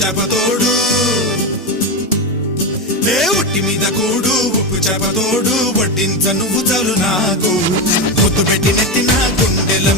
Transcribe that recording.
చేపతోడు ఏ ఒట్టి మీద కూడు ఉప్పు చేపతోడు వడ్డించ నువ్వు చాలు నాకు ముద్దు పెట్టి నెత్తిన గుండెల